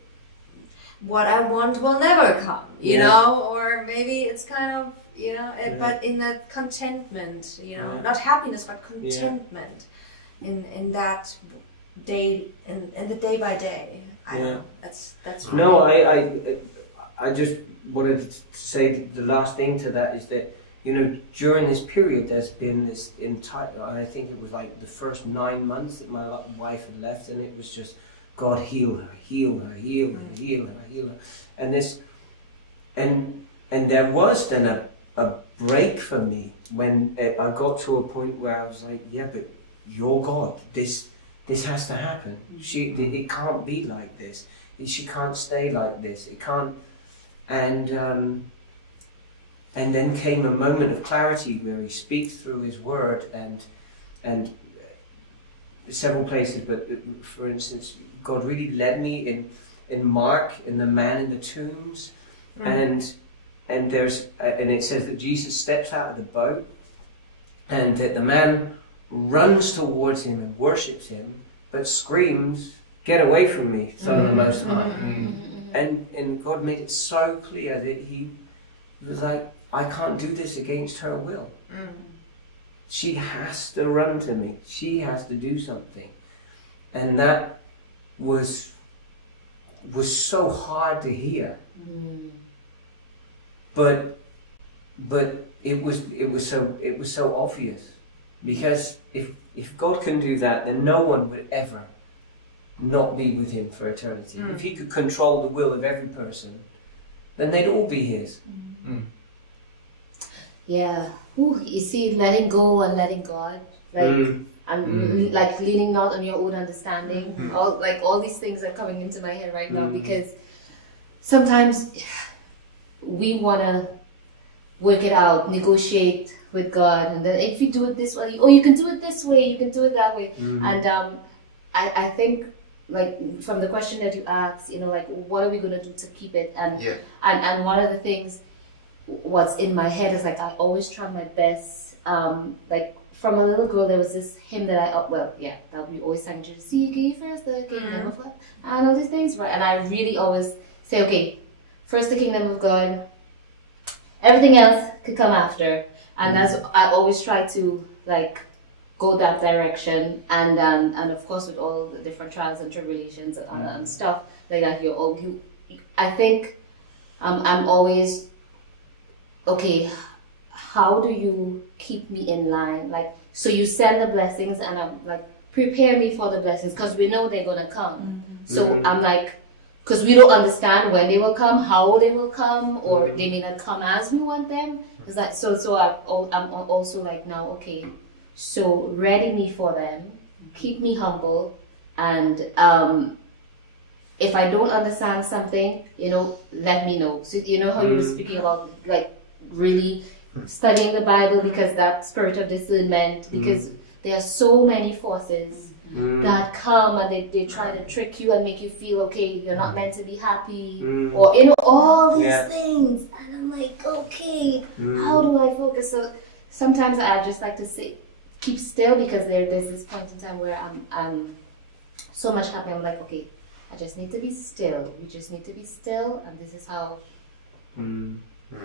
what I want will never come, or maybe it's kind of, you know, but in that contentment, you know, not happiness, but contentment in that day, in the day by day. I know, that's no, I just wanted to say the last thing to that is that, you know, during this period there's been this entire, I think it was like the first 9 months that my wife had left, and it was just, God, heal her, heal her, heal her, heal her, heal her. And this, and there was then a break for me when I got to a point where I was like, yeah, but you're God, this has to happen. It can't be like this. She can't stay like this. It can't. And then came a moment of clarity where he speaks through his word and several places, but for instance, God really led me in Mark, in the man in the tombs, and there's and it says that Jesus steps out of the boat, and that the man runs towards him and worships him, but screams, "Get away from me, Son of the Most High!" And God made it so clear that he was like, I can't do this against her will. She has to run to me. She has to do something. And that was so hard to hear. But it was so obvious. Because if God can do that, then no one would ever not be with him for eternity. If he could control the will of every person, then they'd all be his. Yeah. Ooh, you see, letting go and letting God, like, and like leaning not on your own understanding. All these things are coming into my head right now, because sometimes we want to work it out, negotiate with God, and then if you do it this way, you can do it this way, you can do it that way. And I think, like, from the question that you asked, you know, like, what are we going to do to keep it? And one of the things, what's in my head is, like, I always try my best. Like, from a little girl, there was this hymn that that we always sang, to seek ye first the kingdom of God, and all these things, right? And I really always say, okay, first the kingdom of God, everything else could come after. And that's, I always try to, like, go that direction, and of course with all the different trials and tribulations and stuff like that, I think I'm always, okay, how do you keep me in line? Like, so you send the blessings, and I'm like, prepare me for the blessings, because we know they're gonna come. So I'm like, because we don't understand when they will come, how they will come, or they may not come as we want them. It's like, so I'm also like, now, okay, so ready me for them, keep me humble, and if I don't understand something, you know, let me know. So you know how you were speaking about, like, really studying the Bible, because that spirit of discernment, because there are so many forces that come, and they try to trick you and make you feel, okay, you're not meant to be happy, or, you know, all these things. And I'm like, okay, how do I focus? So sometimes I just like to say, keep still, because there's this point in time where I'm so much happy. I'm like, okay, I just need to be still. We just need to be still, and this is how, you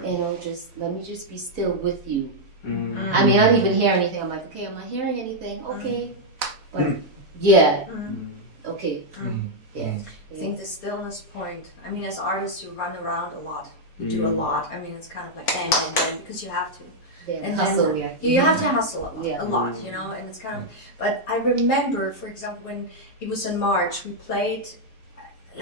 know, just let me just be still with you. I may not even hear anything. I'm like, okay, I'm not hearing anything. Okay, but okay, I think the stillness point. I mean, as artists, you run around a lot. You do a lot. I mean, it's kind of like bang, bang, bang, because you have to. And hustle, you have to hustle a lot, you know, and it's kind of, but I remember, for example, when it was in March, we played,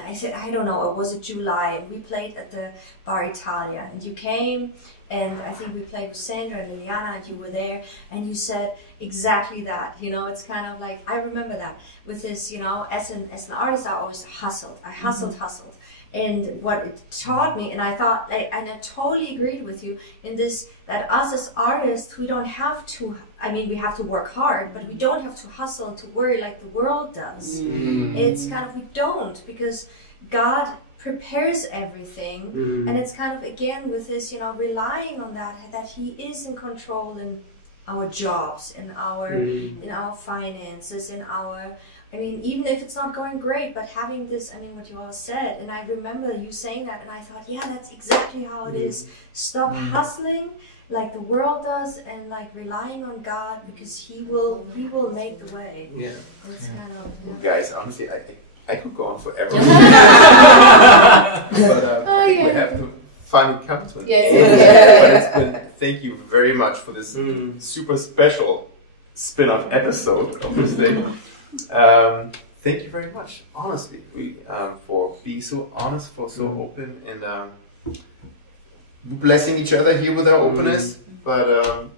I said, I don't know, was it July, and we played at the Bar Italia, and you came, and I think we played with Sandra and Liliana, and you were there, and you said exactly that, you know, it's kind of like, I remember that, with this, you know, as an artist, I always hustled, hustled. And what it taught me, and I thought, and I totally agreed with you in this, that us as artists, we don't have to, I mean, we have to work hard, but we don't have to hustle and to worry like the world does. It's kind of, we don't, because God prepares everything, and it's kind of, again, with this, you know, relying on that He is in control in our jobs, in our finances, in our, I mean, even if it's not going great, but having this, I mean, what you all said, and I remember you saying that, and I thought, yeah, that's exactly how it is. Stop hustling, like the world does, and like relying on God because He will make the way. Yeah. It's kind of Guys, honestly, I could go on forever. But I think we have to finally come to an end. But it's been, thank you very much for this super special spin-off episode of this thing. Thank you very much, honestly, for being so honest, for so open, and blessing each other here with our openness. But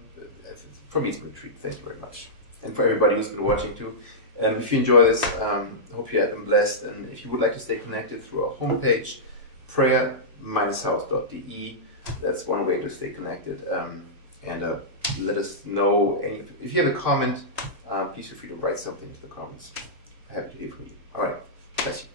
for me, it's been a treat. Thank you very much. And for everybody who's been watching too. And if you enjoy this, I hope you have been blessed. And if you would like to stay connected through our homepage, prayer-house.de, that's one way to stay connected. And let us know. If you have a comment, please feel free to write something in the comments. Happy to hear from you. All right. Bless you.